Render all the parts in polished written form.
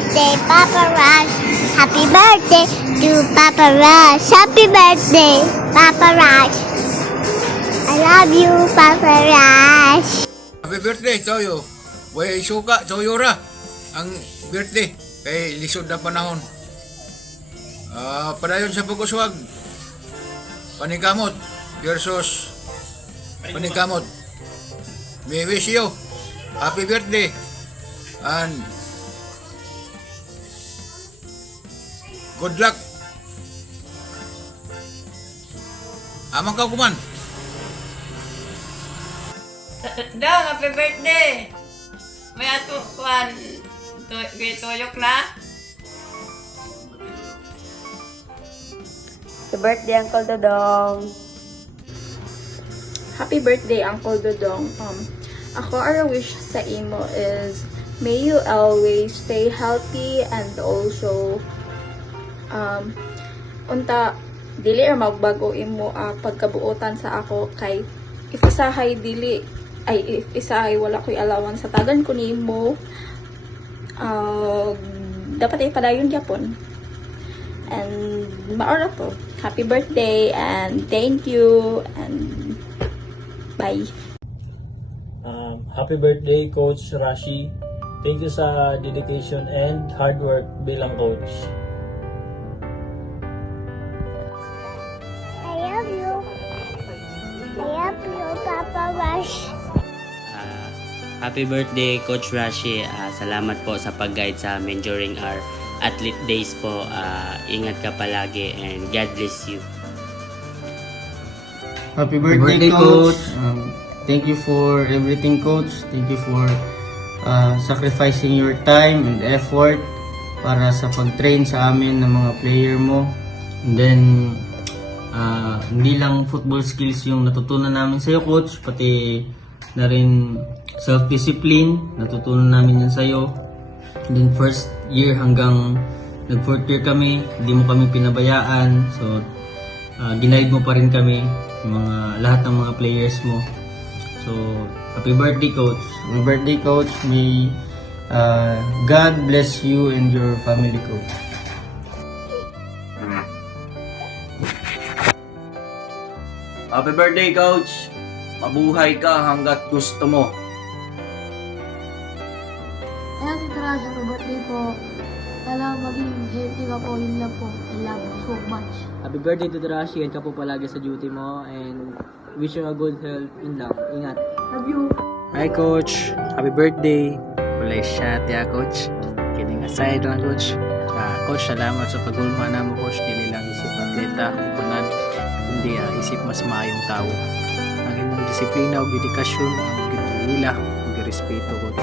birthday, Papa Rush. Happy birthday to Papa Rush. Happy birthday, Papa Rush. I love you, Papa Rush. Happy birthday, Toyo. Way suka, Toyo ra. Ang birthday. Kay lisod na panahon. Padayon sa pag-uswag. Panikamot versus Panikamot. May wish you. Happy birthday. And good luck. Amang ka kuman. Dong, happy birthday! May ato kuan tuyok na? Happy birthday, Uncle Dodong! Happy birthday, Uncle Dodong. Ako our wish sa imo is may you always stay healthy and also unta dili ra magbago imo pagkabuotan sa ako kay if isahay dili ay if isahay wala ko'y alawan sa tagan ko nimo dapat ay padayon gyapon. And maora po. Happy birthday and thank you and bye. Happy birthday, Coach Rashi. Thank you sa dedication and hard work bilang coach. I love you. I love you, Papa Rush. Happy birthday, Coach Rashi. Salamat po sa pag-guide sa amin during our athlete days po. Ingat ka palagi and God bless you. Happy birthday, Coach. Thank you for everything, Coach. Thank you for sacrificing your time and effort para sa pag-train sa amin ng mga player mo. And then, hindi lang football skills yung natutunan namin sa'yo, Coach, pati na rin self-discipline, natutunan namin yan sa'yo. And then first year hanggang nag-fourth year kami, hindi mo kami pinabayaan. So, ginaid mo pa rin kami, lahat ng mga players mo. So, happy birthday, Coach. Happy birthday, Coach. May God bless you and your family, Coach. Happy birthday, Coach! Mabuhay ka hanggat gusto mo. Ayan, si Tarasha, happy birthday po. Sana maging healthy ka po, yun lang po. I love you so much. Happy birthday to Tarashi, and ka po palagi sa duty mo, and wish you a good health, yun lang. Ingat. Love you. Hi, Coach. Happy birthday. Kulay shot ya, Coach. Kidding aside lang, Coach. Coach, salamat sa pagulma na mo, Coach. Dili lang isip atleta, kunan, kundi isip mas maayong tao. Ang imong disiplina o dedikasyon, ang gitila, ang respeto, Coach.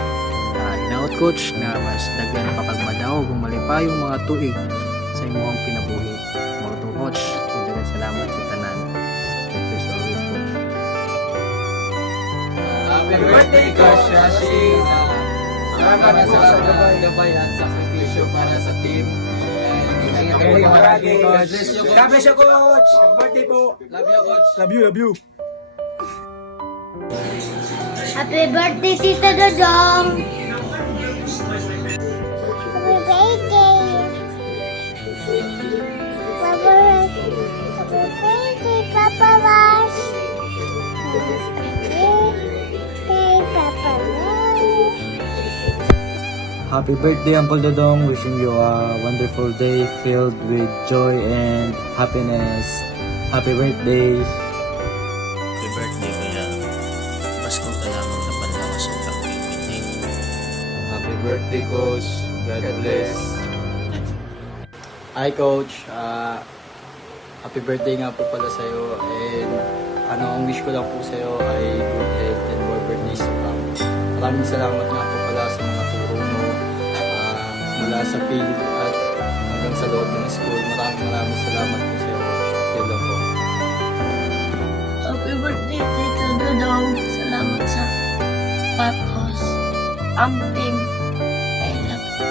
Hinaot, Coach, na mas daghan pa pagmadaog kung malipayong mga tuig sa imong kinabuhi. Morto, Coach. Kung dagan salamat sa tanan. Thank you so always, Coach. Happy birthday, Coach Rashi! Salamat sa gabay at sakripisyo para sa team. Ingat kayo palagi, Coach. God bless you, Coach! Happy birthday po! Love you, Coach! Love you, love you! Happy birthday, Tita Dodong. Happy birthday. Papa Rush. Happy birthday, Papa Rush. Happy birthday, Papa Rush. Happy birthday, Uncle Dodong. Wishing you a wonderful day filled with joy and happiness. Happy birthday. Happy birthday, Kuya. Pasko ka lamang sa panlawas ng pag-ibig. Happy birthday, Coach! God bless! Hi, Coach. Happy birthday nga po pala sa'yo. And ang wish ko lang po sa'yo ay good health and more birthdays to come. Maraming salamat nga po pala sa mga turo mo mula sa field at hanggang sa loob ng school. Maraming salamat po sa'yo, Coach. Yun lang po. Happy birthday, Tita Dodong. Salamat sa patos. Amping. I love you.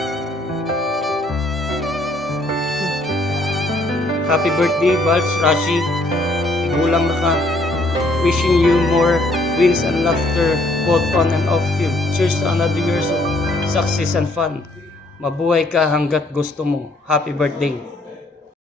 Happy birthday, Balch Rashi. Igulang na ka. Wishing you more wins and laughter both on and off field. Cheers to another years of success and fun. Mabuhay ka hanggat gusto mo. Happy birthday.